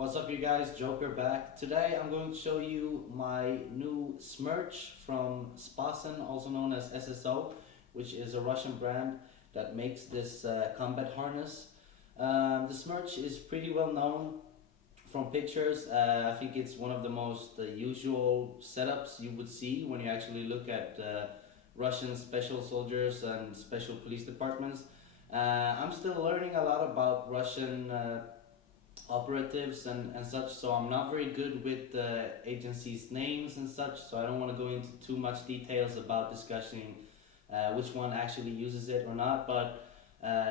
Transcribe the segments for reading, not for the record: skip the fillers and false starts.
What's up, you guys? Joker back. Today I'm going to show you my new Smersh from Sposn, also known as SSO, which is a Russian brand that makes this combat harness. The Smersh is pretty well known from pictures. I think it's one of the most usual setups you would see when you actually look at Russian special soldiers and special police departments. I'm still learning a lot about Russian operatives and such, so I'm not very good with the agencies' names and such, so I don't want to go into too much details about discussing which one actually uses it or not. But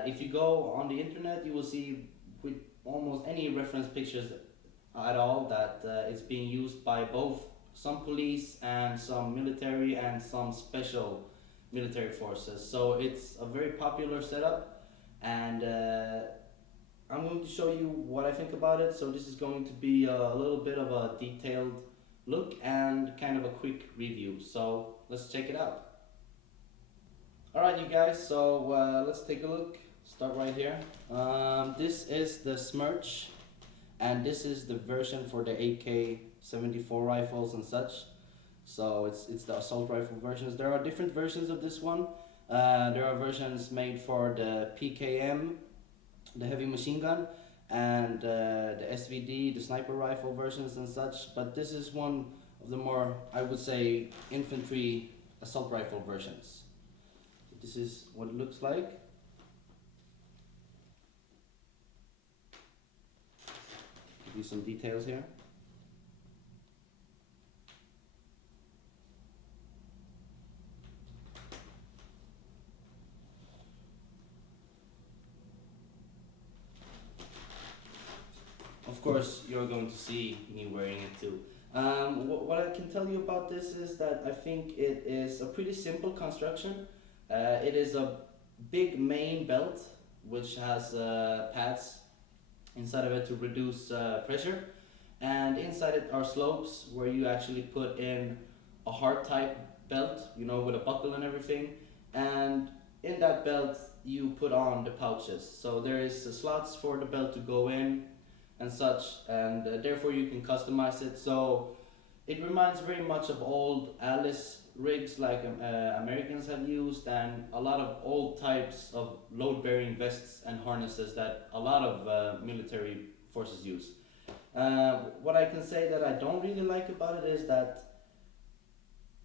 if you go on the internet, you will see with almost any reference pictures at all that it's being used by both some police and some military and some special military forces. So it's a very popular setup, and I'm going to show you what I think about it. So this is going to be a little bit of a detailed look and kind of a quick review. So let's check it out. Alright, you guys, so let's take a look. Start right here. This is the Smersh, and this is the version for the AK-74 rifles and such. So it's the assault rifle versions. There are different versions of this one. There are versions made for the PKM, the heavy machine gun, and the SVD, the sniper rifle versions and such. But this is one of the more, I would say, infantry assault rifle versions. This is what it looks like. Give you some details here. Of course, you're going to see me wearing it too. What I can tell you about this is that I think it is a pretty simple construction. It is a big main belt which has pads inside of it to reduce pressure, and inside it are slopes where you actually put in a hard type belt, you know, with a buckle and everything, and in that belt you put on the pouches. So there is slots for the belt to go in and such, and therefore you can customize it. So it reminds very much of old Alice rigs like Americans have used, and a lot of old types of load-bearing vests and harnesses that a lot of military forces use. What I can say that I don't really like about it is that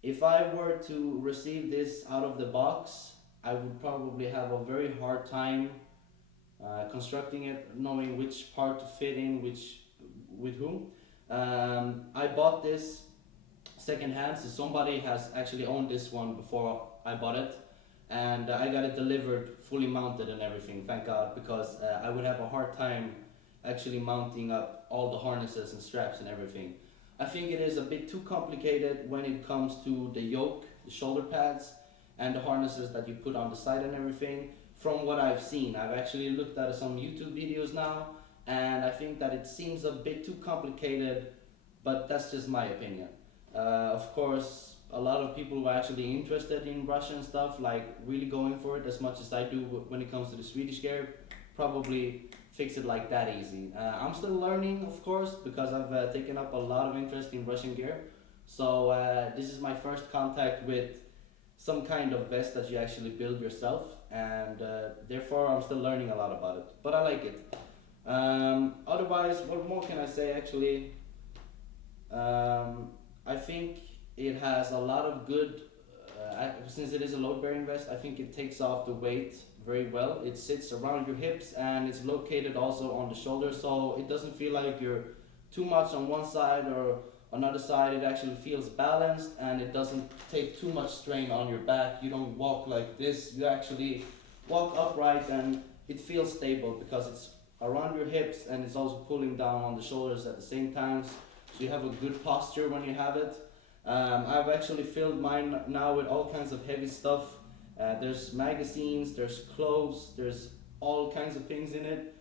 if I were to receive this out of the box, I would probably have a very hard time constructing it, knowing which part to fit in, which with whom. I bought this second hand, so somebody has actually owned this one before I bought it, and I got it delivered fully mounted and everything, thank God, because I would have a hard time actually mounting up all the harnesses and straps and everything. I think it is a bit too complicated when it comes to the yoke, the shoulder pads, and the harnesses that you put on the side and everything. From what I've seen, I've actually looked at some YouTube videos now, and I think that it seems a bit too complicated, but that's just my opinion. Of course, a lot of people who are actually interested in Russian stuff, like really going for it as much as I do when it comes to the Swedish gear, probably fix it like that easy. I'm still learning, of course, because I've taken up a lot of interest in Russian gear. So this is my first contact with some kind of vest that you actually build yourself, and therefore I'm still learning a lot about it, but I like it. Otherwise, what more can I say actually? I think it has a lot of good, since it is a load bearing vest, I think it takes off the weight very well. It sits around your hips and it's located also on the shoulder, so it doesn't feel like you're too much on one side or another side. It actually feels balanced, and it doesn't take too much strain on your back. You don't walk like this, you actually walk upright, and it feels stable because it's around your hips and it's also pulling down on the shoulders at the same time, so you have a good posture when you have it. I've actually filled mine now with all kinds of heavy stuff. There's magazines, there's clothes, there's all kinds of things in it,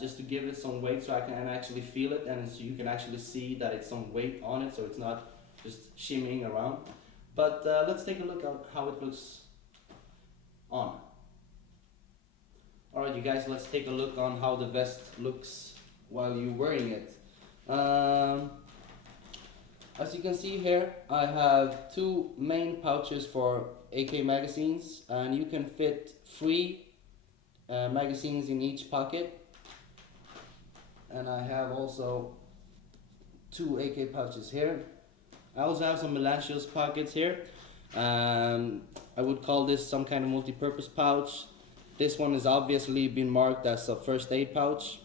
just to give it some weight, so I can actually feel it, and so you can actually see that it's some weight on it, so it's not just shimmying around. But let's take a look at how it looks on. Alright, you guys, let's take a look on how the vest looks while you're wearing it. Um, as you can see here, I have two main pouches for AK magazines, and you can fit three magazines in each pocket. And I have also two AK pouches here. I also have some Melanchios pockets here. I would call this some kind of multi-purpose pouch. This one has obviously been marked as a first aid pouch.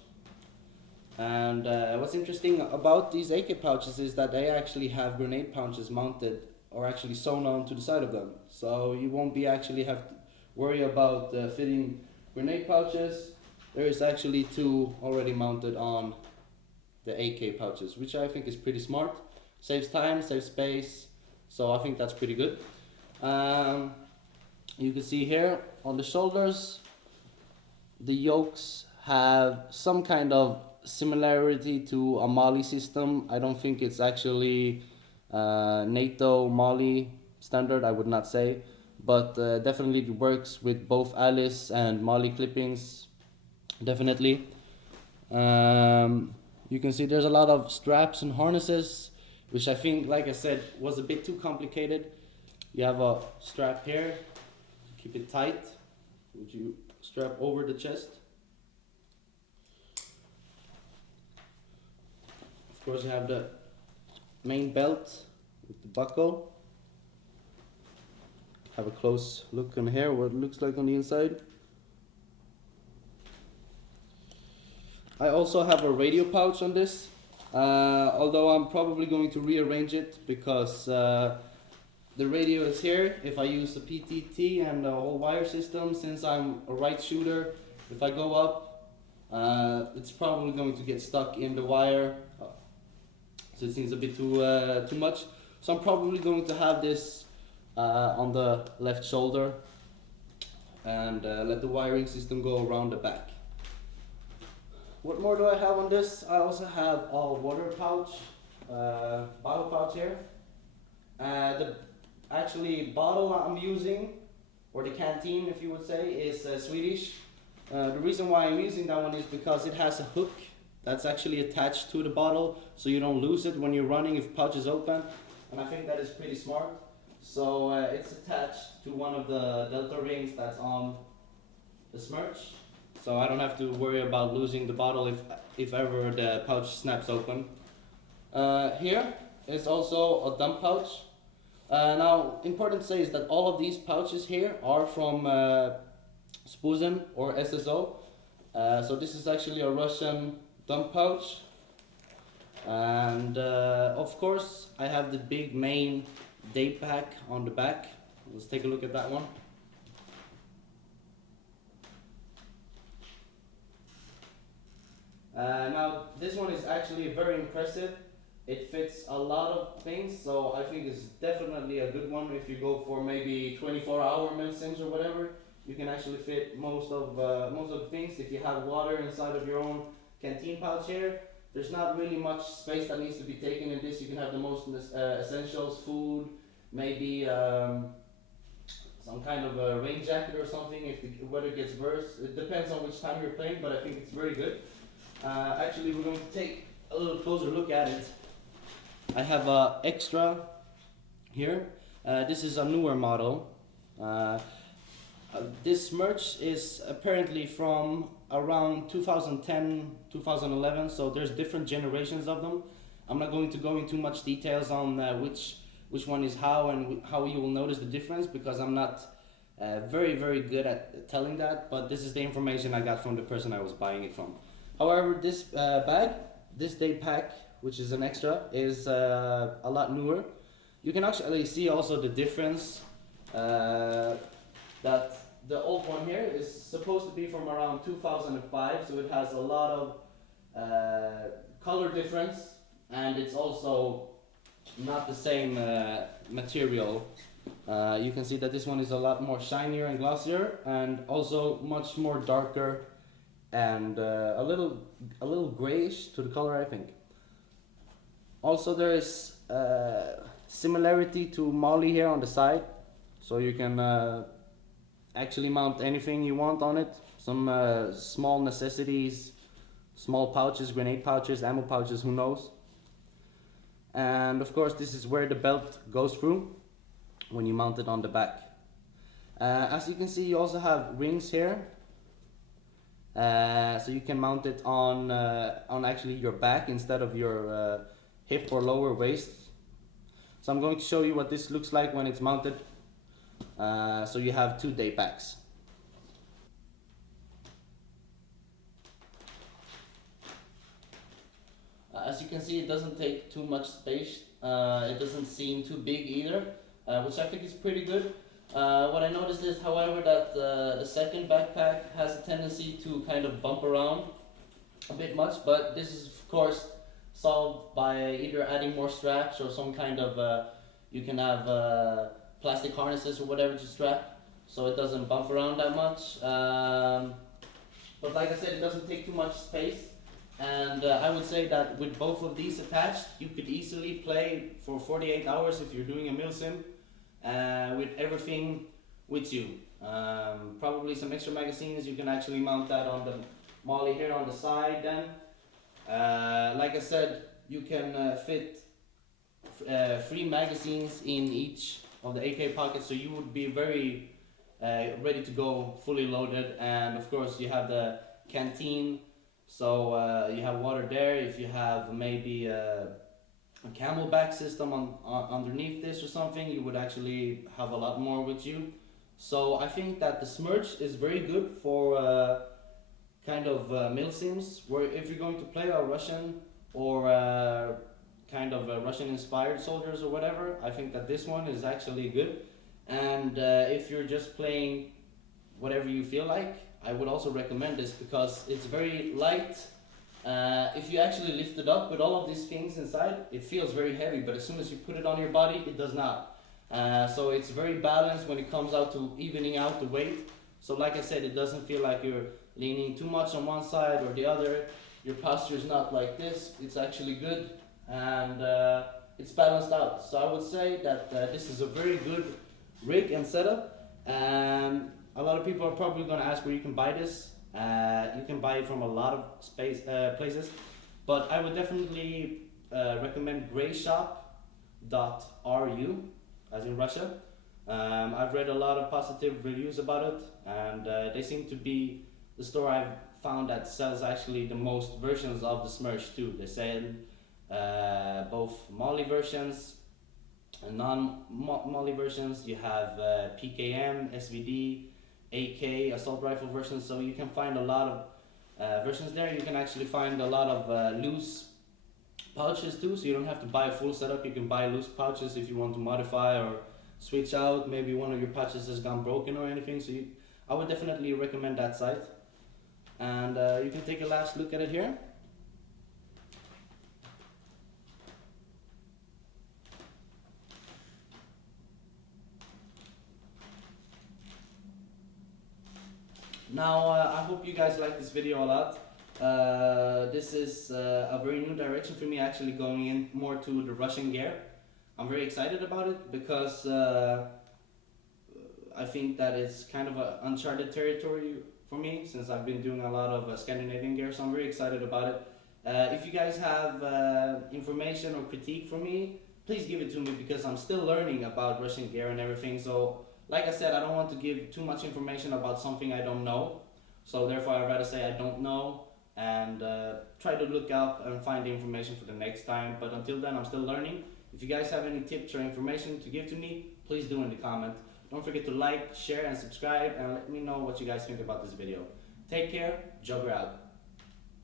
And what's interesting about these AK pouches is that they actually have grenade pouches mounted or actually sewn onto the side of them. So you won't be actually have to worry about fitting grenade pouches. There is actually two already mounted on the AK pouches, which I think is pretty smart. Saves time, saves space, so I think that's pretty good. You can see here on the shoulders, the yokes have some kind of similarity to a Mali system. I don't think it's actually NATO Mali standard, I would not say, but definitely it works with both Alice and Mali clippings, definitely. You can see there's a lot of straps and harnesses, which I think, like I said, was a bit too complicated. You have a strap here to keep it tight, which you strap over the chest. Of course, you have the main belt with the buckle. Have a close look in here, what it looks like on the inside. I also have a radio pouch on this, although I'm probably going to rearrange it because the radio is here. If I use the PTT and the whole wire system, since I'm a right shooter, if I go up, it's probably going to get stuck in the wire, so it seems a bit too much. So I'm probably going to have this on the left shoulder and let the wiring system go around the back. What more do I have on this? I also have a water pouch, bottle pouch here. The actually bottle I'm using, or the canteen if you would say, is Swedish. The reason why I'm using that one is because it has a hook that's actually attached to the bottle, so you don't lose it when you're running if pouch is open, and I think that is pretty smart. So it's attached to one of the delta rings that's on the Smersh. So I don't have to worry about losing the bottle if ever the pouch snaps open. Here is also a dump pouch. Now, important to say is that all of these pouches here are from Sposn or SSO. So this is actually a Russian dump pouch. And of course, I have the big main day pack on the back. Let's take a look at that one. Now this one is actually very impressive. It fits a lot of things, so I think it's definitely a good one if you go for maybe 24-hour milsims or whatever. You can actually fit most of the things. If you have water inside of your own canteen pouch here, there's not really much space that needs to be taken in this. You can have the most essentials, food, maybe some kind of a rain jacket or something if the weather gets worse. It depends on which time you're playing, but I think it's very good. Actually, we're going to take a little closer look at it. I have a extra here. This is a newer model. This Smersh is apparently from around 2010, 2011, so there's different generations of them. I'm not going to go into much details on which one is how and how you will notice the difference, because I'm not very good at telling that, but this is the information I got from the person I was buying it from. However, this bag, this day pack, which is an extra, is a lot newer. You can actually see also the difference that the old one here is supposed to be from around 2005, so it has a lot of color difference, and it's also not the same material. You can see that this one is a lot more shinier and glossier, and also much more darker and a little grayish to the color, I think. Also, there is similarity to Mali here on the side, so you can actually mount anything you want on it. Some small necessities, small pouches, grenade pouches, ammo pouches, who knows. And of course this is where the belt goes through when you mount it on the back. As you can see, you also have rings here, so you can mount it on actually your back instead of your hip or lower waist. So I'm going to show you what this looks like when it's mounted. So you have 2 day packs. As you can see, it doesn't take too much space. It doesn't seem too big either, which I think is pretty good. What I noticed is, however, that the second backpack has a tendency to kind of bump around a bit much, but this is of course solved by either adding more straps or some kind of, you can have plastic harnesses or whatever to strap, so it doesn't bump around that much. But like I said, it doesn't take too much space. And I would say that with both of these attached, you could easily play for 48 hours if you're doing a milsim, with everything with you. Probably some extra magazines, you can actually mount that on the molly here on the side then. Like I said, you can fit 3 magazines in each of the AK pockets, so you would be very ready to go, fully loaded. And of course you have the canteen, so you have water there. If you have maybe a camelback system on underneath this or something, you would actually have a lot more with you. So I think that the Smersh is very good for kind of milsims, where if you're going to play a Russian or kind of Russian inspired soldiers or whatever, I think that this one is actually good. And if you're just playing whatever you feel like, I would also recommend this because it's very light. If you actually lift it up with all of these things inside, it feels very heavy, but as soon as you put it on your body, it does not. So it's very balanced when it comes out to evening out the weight. So like I said, it doesn't feel like you're leaning too much on one side or the other. Your posture is not like this. It's actually good, and it's balanced out. So I would say that this is a very good rig and setup. And a lot of people are probably going to ask where you can buy this. You can buy it from a lot of places, but I would definitely recommend grayshop.ru, as in Russia. I've read a lot of positive reviews about it, and they seem to be the store I've found that sells actually the most versions of the Smersh too. They sell both Molly versions and non-Molly versions. You have PKM, SVD, AK, assault rifle versions, so you can find a lot of versions there. You can actually find a lot of loose pouches too, so you don't have to buy a full setup. You can buy loose pouches if you want to modify or switch out. Maybe one of your pouches has gone broken or anything, so I would definitely recommend that site. And you can take a last look at it here. Now, I hope you guys like this video a lot. This is a very new direction for me, actually going in more to the Russian gear. I'm very excited about it because I think that it's kind of an uncharted territory for me, since I've been doing a lot of Scandinavian gear, so I'm very excited about it. If you guys have information or critique for me, please give it to me, because I'm still learning about Russian gear and everything. So like I said, I don't want to give too much information about something I don't know, so therefore I'd rather say I don't know and try to look up and find the information for the next time. But until then, I'm still learning. If you guys have any tips or information to give to me, please do in the comment. Don't forget to like, share and subscribe, and let me know what you guys think about this video. Take care, Jogger out.